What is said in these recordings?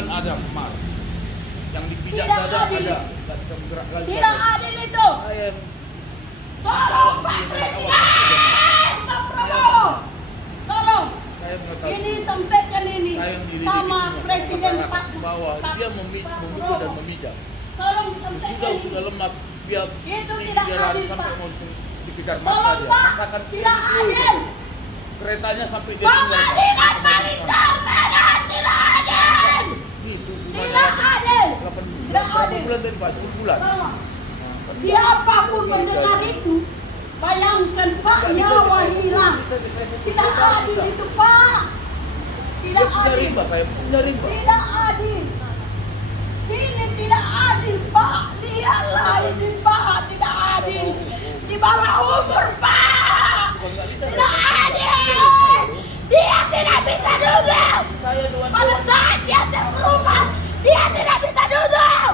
jalan ada memar. Yang dipijak Tidak dada adil. ada. Nggak bisa bergerak lagi. Tidak adil itu. Saya Tolong Pak Presiden, Pak Prabowo. Tolong. saya mengetahui. Ini sampaikan ini Saya yang dididik sama semua Presiden masyarakat Pak bahwa Pak- dia Pak memikul Prabowo. dan memijak. Tolong disampaikan. Sudah lemas dia Itu tinggi tidak jalan adil, sampai Pak. mau dipikir mata Tolong dia. Pak, Rasakan tidak dulu. adil. Keretanya sampai dia tinggal. Pengadilan militer Medan tidak adil. Gitu. Tidak adil. Tidak Berapa adil. bulan tadi Pak? 10 bulan. Tolong. Siapapun mendengar itu, bayangkan Pak, nyawa hilang. Tidak adil itu Pak. Tidak Dia punya adil. rimba, saya punya rimba. Tidak adil. Ini tidak adil Pak. Lihatlah ini Pak, tidak adil. Di bawah umur Pak. Tidak adil. Dia tidak bisa duduk. Saya doan Pada saat dia terkerumah, dia tidak bisa duduk.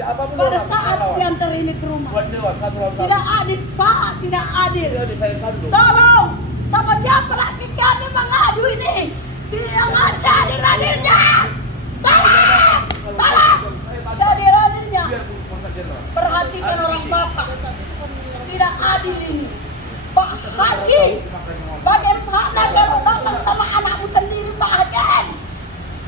siapapun Pada orang, saat relawan. diantar ini ke rumah. Buat dewan, satu lawan satu. Tidak adil Pak, tidak adil. Dia saya kandung. Tolong, sama siapa lagi kami mengadu ini? Yang ada adil-adilnya. Tolong, tolong, seadil-adilnya. Biar kontak jenderal. Perhatikan orang Bapak. Tidak adil ini. Pak Haji, bagaimana kalau datang sama anakmu sendiri Pak Haji?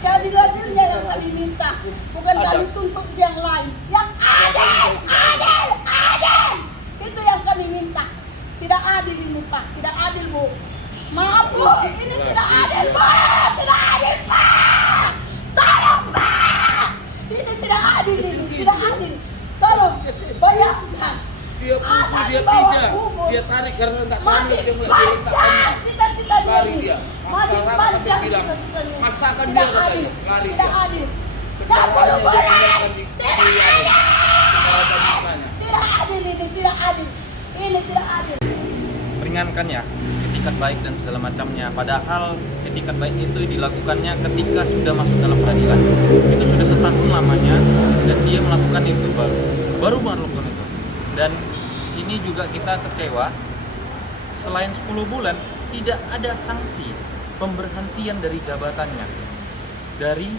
Seadil-adilnya yang kami minta. Bukan kami tuntut yang lain. Yang adil, adil, adil. Itu yang kami minta. Tidak adil ini Pak, tidak adil Bu. Maaf Bu, ini tidak adil Bu, tidak adil Pak. Tolong Pak. Ini tidak adil ini, tidak adil. Tolong, bayangkan. Dia pukul, Anak dia di bawah pijak, umur. dia tarik karena enggak Masih dia mulai panjang cita-citanya lari ini. dia. Masih Masyarakat panjang sampai bilang, cita-citanya. masakan Tidak dia adil, katanya, lari tidak dia. adil. Kesalahannya 10 dia bulan, tinggalkan di tidak adil. misalnya. Tidak adil ini, tidak adil. Ini tidak adil. Meringankan ya etikat baik dan segala macamnya, padahal etikat baik itu dilakukannya ketika sudah masuk dalam peradilan. Itu sudah setahun lamanya dan dia melakukan itu baru melakukan itu. Dan di sini juga kita kecewa, selain 10 bulan tidak ada sanksi pemberhentian dari jabatannya, dari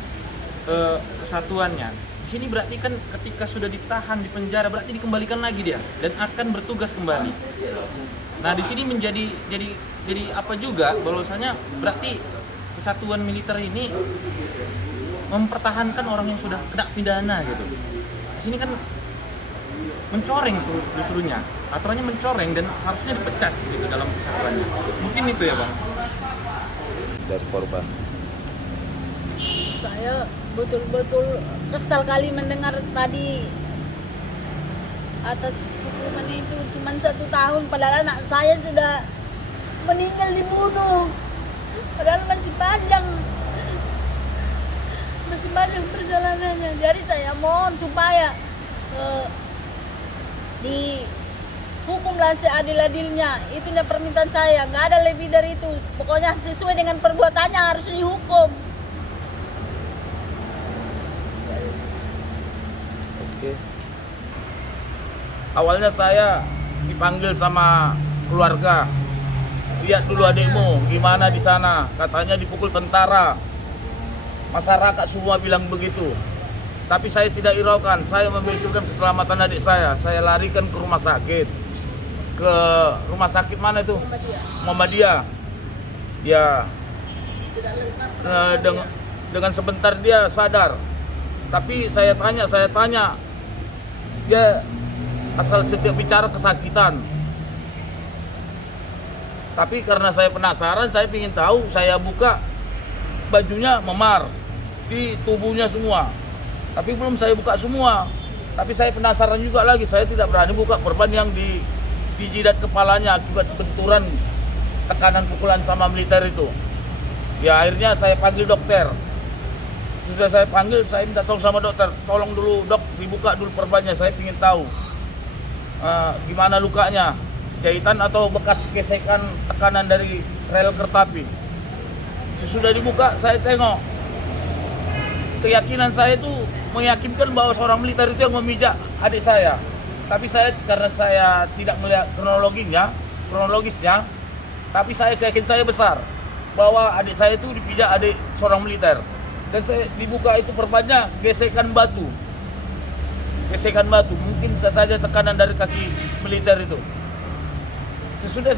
kesatuannya. Di sini berarti kan ketika sudah ditahan di penjara berarti dikembalikan lagi dia dan akan bertugas kembali. Nah, di sini menjadi jadi apa juga bahwasanya berarti kesatuan militer ini mempertahankan orang yang sudah kena pidana gitu. Di sini kan mencoreng justrunya, aturannya mencoreng dan harusnya dipecat gitu dalam kesatuannya. Mungkin itu ya Bang. Dari korban. Saya betul-betul kesal kali mendengar tadi atas hukuman itu cuma 1 tahun, padahal anak saya sudah meninggal dibunuh, padahal masih panjang perjalanannya. Jadi saya mohon supaya dihukumlah seadil-adilnya. Itu permintaan saya, nggak ada lebih dari itu. Pokoknya sesuai dengan perbuatannya harus dihukum. Oke. Awalnya saya dipanggil sama keluarga. Lihat dulu adikmu gimana di sana. Katanya dipukul tentara. Masyarakat semua bilang begitu. Tapi saya tidak hiraukan. Saya memikirkan keselamatan adik saya. Saya larikan ke rumah sakit. Ke rumah sakit mana itu? Muhammadiyah. Ya. Dengan sebentar dia sadar. Tapi saya tanya. Dia asal setiap bicara kesakitan. Tapi karena saya penasaran, saya ingin tahu, saya buka bajunya memar di tubuhnya semua. Tapi belum saya buka semua. Tapi saya penasaran juga lagi, saya tidak berani buka korban yang di jidat kepalanya akibat benturan tekanan pukulan sama militer itu. Ya akhirnya saya panggil dokter. Sudah saya panggil, saya minta tolong sama dokter, tolong dulu dok, dibuka dulu perbannya, saya ingin tahu gimana lukanya, jahitan atau bekas gesekan tekanan dari rel kereta api. Sudah dibuka, saya tengok, keyakinan saya itu meyakinkan bahwa seorang militer itu yang memijak adik saya. Tapi saya karena saya tidak melihat kronologisnya, tapi saya keyakinan saya besar bahwa adik saya itu dipijak adik seorang militer. Dan saya dibuka itu perbanyak gesekan batu. Gesekan batu, mungkin bisa saja tekanan dari kaki militer itu. Sesudah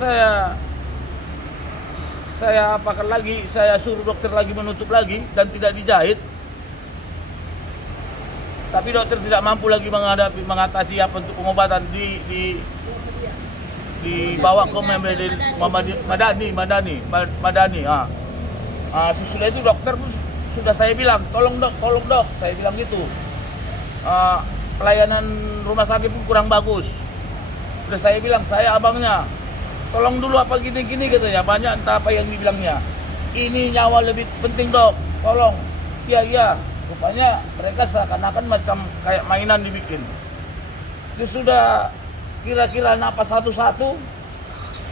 saya apakan lagi, saya suruh dokter lagi menutup lagi dan tidak dijahit. Tapi dokter tidak mampu lagi mengatasi apa untuk pengobatan dibawa ke Madani. Sesudah itu dokter sudah saya bilang, tolong dok, saya bilang gitu. Pelayanan rumah sakit pun kurang bagus. Sudah saya bilang, saya abangnya, tolong dulu apa gini-gini katanya, banyak entah apa yang dibilangnya. Ini nyawa lebih penting dok, tolong. Iya. Rupanya mereka seakan-akan macam kayak mainan dibikin. Sudah kira-kira napas satu-satu,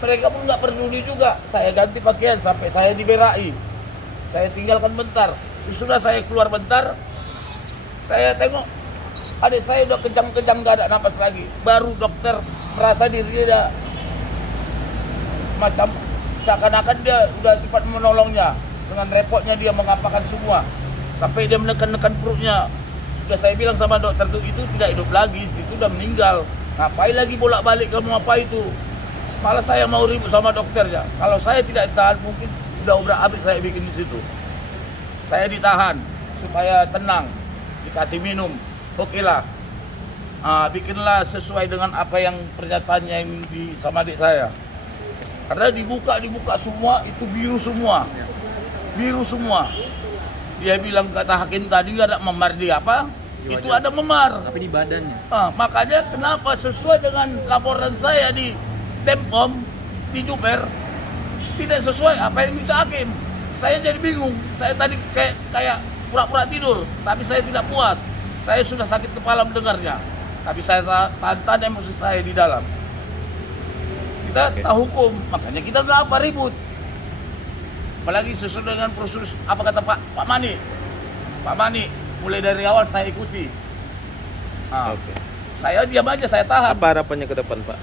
mereka pun nggak peduli juga. Saya ganti pakaian sampai saya diberai. Saya tinggalkan bentar. Sudah saya keluar bentar, saya tengok adik saya udah kejang-kejang gak ada napas lagi. Baru dokter merasa diri dia macam seakan-akan dia udah cepat menolongnya. Dengan repotnya dia mengapakan semua. Sampai dia menekan-nekan perutnya. Sudah saya bilang sama dokter itu tidak hidup lagi, itu udah meninggal. Ngapain lagi bolak-balik kamu apa itu? Malah saya mau ribut sama dokternya. Kalau saya tidak tahan mungkin udah obrak-abrik saya bikin di situ. Saya ditahan supaya tenang, dikasih minum. Oke lah, bikinlah sesuai dengan apa yang pernyataannya yang sama adik saya. Karena dibuka semua, itu biru semua. Dia bilang kata hakim tadi nggak ada memar di apa? Itu ada memar. Tapi di badannya. Makanya kenapa sesuai dengan laporan saya di Tempom, di Juper, tidak sesuai apa yang minta hakim. Saya jadi bingung. Saya tadi kayak pura-pura tidur, tapi saya tidak puas. Saya sudah sakit kepala mendengarnya, tapi saya tahan emosi saya di dalam. Kita tahu hukum, makanya kita nggak apa ribut. Apalagi sesuai dengan prosedur apa kata Pak Mani. Pak Mani, mulai dari awal saya ikuti. Saya diam aja, saya tahan. Apa harapannya ke depan, Pak?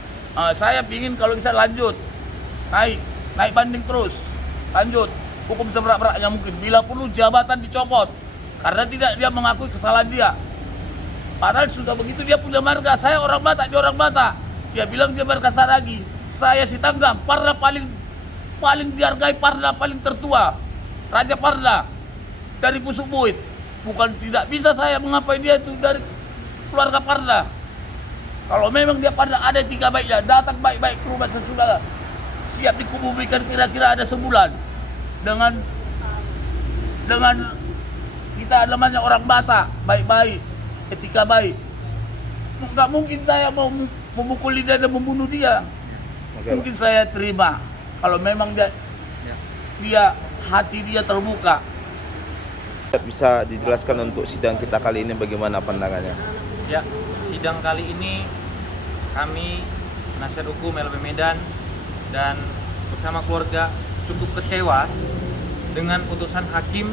Saya pingin kalau bisa lanjut, naik banding terus, lanjut. Hukum seberat-beratnya mungkin. Bila perlu jabatan dicopot, karena tidak dia mengakui kesalahan dia. Padahal sudah begitu dia punya marga. Saya orang Batak, dia orang Batak. Dia bilang dia marga Saragi. Saya si Tanggang, Parda paling dihargai, Parda paling tertua. Raja Parda dari Pusuk Buit. Bukan tidak bisa saya mengapai dia itu dari keluarga Parda. Kalau memang dia Parda ada 3 baiknya, datang baik-baik ke rumah sesudah siap dikubumikan kira-kira ada sebulan. Dengan kita namanya orang Batak, baik-baik, etika baik. Nggak mungkin saya mau memukul dia dan membunuh dia. Mungkin saya terima kalau memang dia hati dia terbuka. Bisa dijelaskan untuk sidang kita kali ini bagaimana pandangannya? Ya, sidang kali ini kami penasihat hukum LP Medan dan bersama keluarga cukup kecewa dengan putusan hakim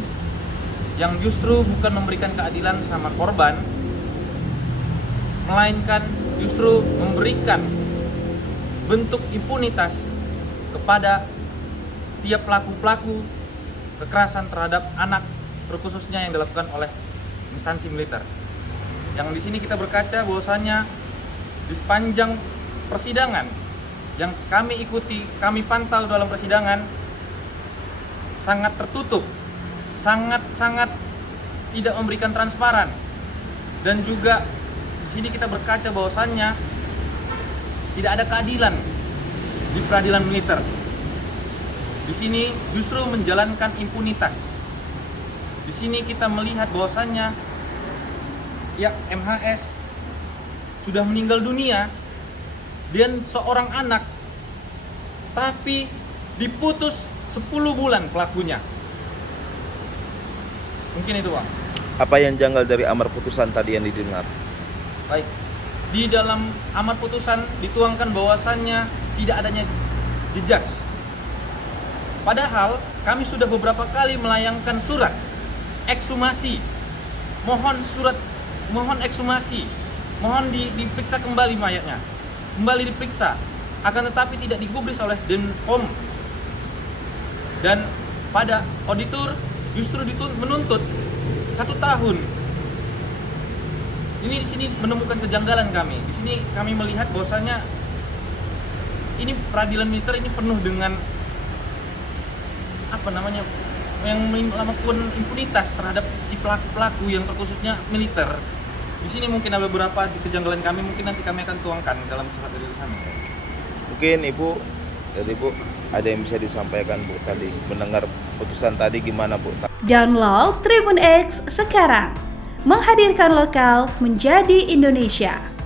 yang justru bukan memberikan keadilan sama korban, melainkan justru memberikan bentuk impunitas kepada tiap pelaku-pelaku kekerasan terhadap anak, terkhususnya yang dilakukan oleh instansi militer. Yang di sini kita berkaca bahwasannya di sepanjang persidangan yang kami ikuti, kami pantau dalam persidangan sangat tertutup, sangat tidak memberikan transparan, dan juga di sini kita berkaca bahwasannya tidak ada keadilan di peradilan militer. Di sini justru menjalankan impunitas. Di sini kita melihat bahwasannya ya MHS sudah meninggal dunia dan seorang anak, tapi diputus 10 bulan pelakunya. Mungkin itu, Bang. Apa yang janggal dari amar putusan tadi yang didengar? Baik. Di dalam amar putusan dituangkan bahwasannya tidak adanya jejas. Padahal kami sudah beberapa kali melayangkan surat ekshumasi. Mohon ekshumasi. Mohon diperiksa kembali mayatnya. Kembali diperiksa. Akan tetapi tidak digubris oleh Denpom. Dan pada auditor justru menuntut 1 tahun. Ini di sini menemukan kejanggalan kami. Di sini kami melihat bahwasanya ini peradilan militer ini penuh dengan yang melakukan impunitas terhadap si pelaku-pelaku yang terkhususnya militer. Di sini mungkin ada beberapa kejanggalan kami, mungkin nanti kami akan tuangkan dalam surat rilis kami. Mungkin Ibu, dari Ibu ada yang bisa disampaikan Bu tadi, mendengar putusan tadi gimana Bu? Download Tribun X sekarang, menghadirkan lokal menjadi Indonesia.